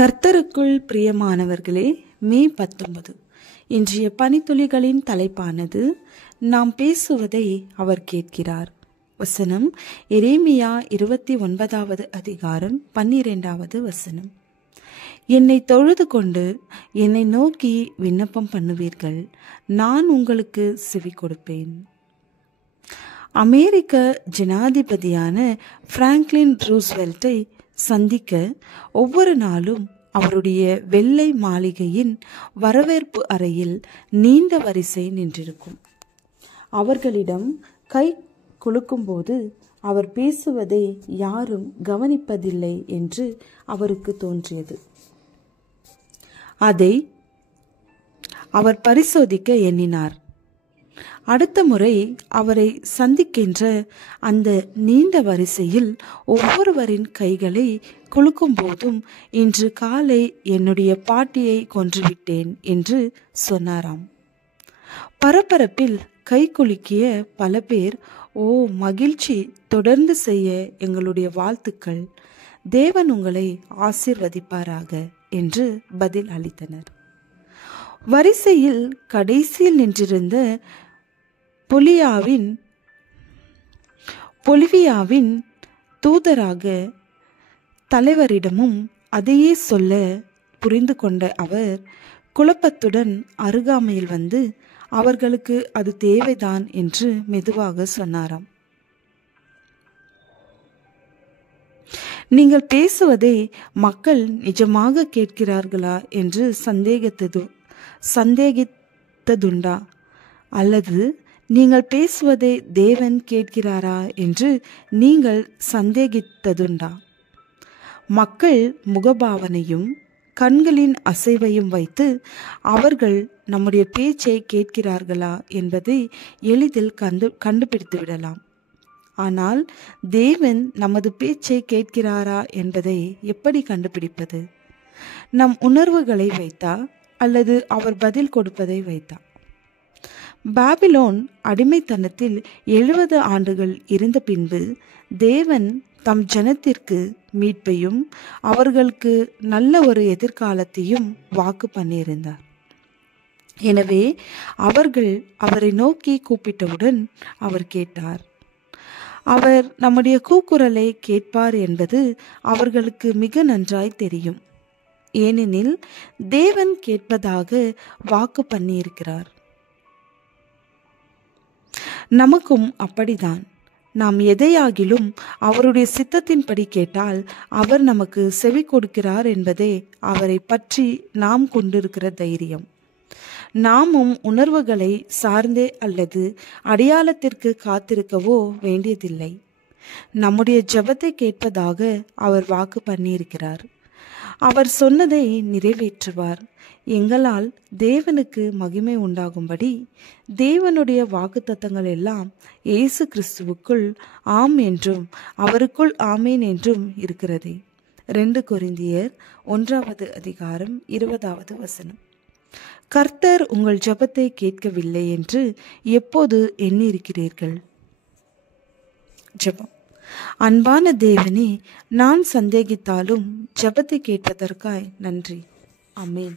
கர்த்தருக்குள் பிரியமானவர்களே, மே 19 இன்றைய பனித்துளிகளின் தலைப்பானது நாம் பேசுவதை அவர் கேட்கிறார். வசனம் எரேமியா 29வது அதிகாரம் 12வது வசனம். என்னை தொழுது கொண்டு என்னை நோக்கி விண்ணப்பம் பண்ணுவீர்கள், நான் உங்களுக்கு செவி கொடுப்பேன். அமெரிக்க ஜனாதிபதியான பிராங்க்லின் ரூஸ்வெல்ட்டை சந்திக்க ஒவ்வொரு நாளும் அவருடைய வெள்ளை மாளிகையின் வரவேற்பு அறையில் நீண்ட வரிசை நின்றிருக்கும். அவர்களிடம் கை குலுக்கும்போது அவர் பேசுவதை யாரும் கவனிப்பதில்லை என்று அவருக்கு தோன்றியது. அதை அவர் பரிசோதிக்க எண்ணினார். அடுத்த முறை அவரை சந்திக்கின்ற அந்த நீண்ட வரிசையில் ஒவ்வொருவரின் கைகளை குலுக்கும் போதும், இன்று காலை என்னுடைய பாட்டியை கொன்றுவிட்டேன் என்று சொன்னாராம். பரபரப்பில் கை குலுக்கிய பல பேர், ஓ மகிழ்ச்சி, தொடர்ந்து செய்ய எங்களுடைய வாழ்த்துக்கள், தேவன் உங்களை ஆசீர்வதிப்பாராக என்று பதில் அளித்தனர். வரிசையில் கடைசியில் நின்றிருந்த பொலிவியாவின் தூதராக தலைவரிடமும் அதையே சொல்ல புரிந்து கொண்ட அவர் குழப்பத்துடன் அருகாமையில் வந்து அவர்களுக்கு அது தேவைதான் என்று மெதுவாக சொன்னாராம். நீங்கள் பேசுவதை மக்கள் நிஜமாக கேட்கிறார்களா என்று சந்தேகித்ததுண்டா? அல்லது நீங்கள் பேசுவதை தேவன் கேட்கிறாரா என்று நீங்கள் சந்தேகித்ததுண்டா? மக்கள் முகபாவனையும் கண்களின் அசைவையும் வைத்து அவர்கள் நம்முடைய பேச்சை கேட்கிறார்களா என்பதை எளிதில் கண்டுபிடித்து விடலாம். ஆனால் தேவன் நமது பேச்சை கேட்கிறாரா என்பதை எப்படி கண்டுபிடிப்பது? நம் உணர்வுகளை வைத்தா அல்லது அவர் பதில் கொடுப்பதை வைத்தா? பாபிலோன் அடிமைத்தனத்தில் 70 ஆண்டுகள் இருந்த பின்பு தேவன் தம் ஜனத்திற்கு மீட்பையும் அவர்களுக்கு நல்ல ஒரு எதிர்காலத்தையும் வாக்கு பண்ணியிருந்தார். எனவே அவர்கள் அவரை நோக்கி கூப்பிட்டவுடன் அவர் கேட்டார். அவர் நம்முடைய கூக்குரலை கேட்பார் என்பது அவர்களுக்கு மிக நன்றாய் தெரியும். ஏனெனில் தேவன் கேட்பதாக வாக்கு பண்ணியிருக்கிறார். நமக்கும் அப்படிதான். நாம் எதையாகிலும் அவருடைய சித்தத்தின்படி கேட்டால் அவர் நமக்கு செவி கொடுக்கிறார் என்பதே அவரை பற்றி நாம் கொண்டிருக்கிற தைரியம். நாமும் உணர்வுகளை சார்ந்தே அல்லது அடையாளத்திற்கு காத்திருக்கவோ வேண்டியதில்லை. நம்முடைய ஜெபத்தை கேட்பதாக அவர் வாக்கு பண்ணியிருக்கிறார். அவர் சொன்னதை நிறைவேற்றுவார். எங்களால் தேவனுக்கு மகிமை உண்டாகும்படி தேவனுடைய வாக்குத்தத்தங்கள் எல்லாம் இயேசு கிறிஸ்துவுக்குள் ஆம் என்றும் அவருக்குள் ஆமேன் என்றும் இருக்கிறதே. 2 கொரிந்தியர் 1வது அதிகாரம் 20வது வசனம். கர்த்தர் உங்கள் ஜெபத்தை கேட்கவில்லை என்று எப்போது எண்ணியிருக்கிறீர்கள்? ஜெபம். அன்பான தேவனே, நான் சந்தேகித்தாலும் ஜெபத்தை கேட்பதற்காய் நன்றி. ஆமென்.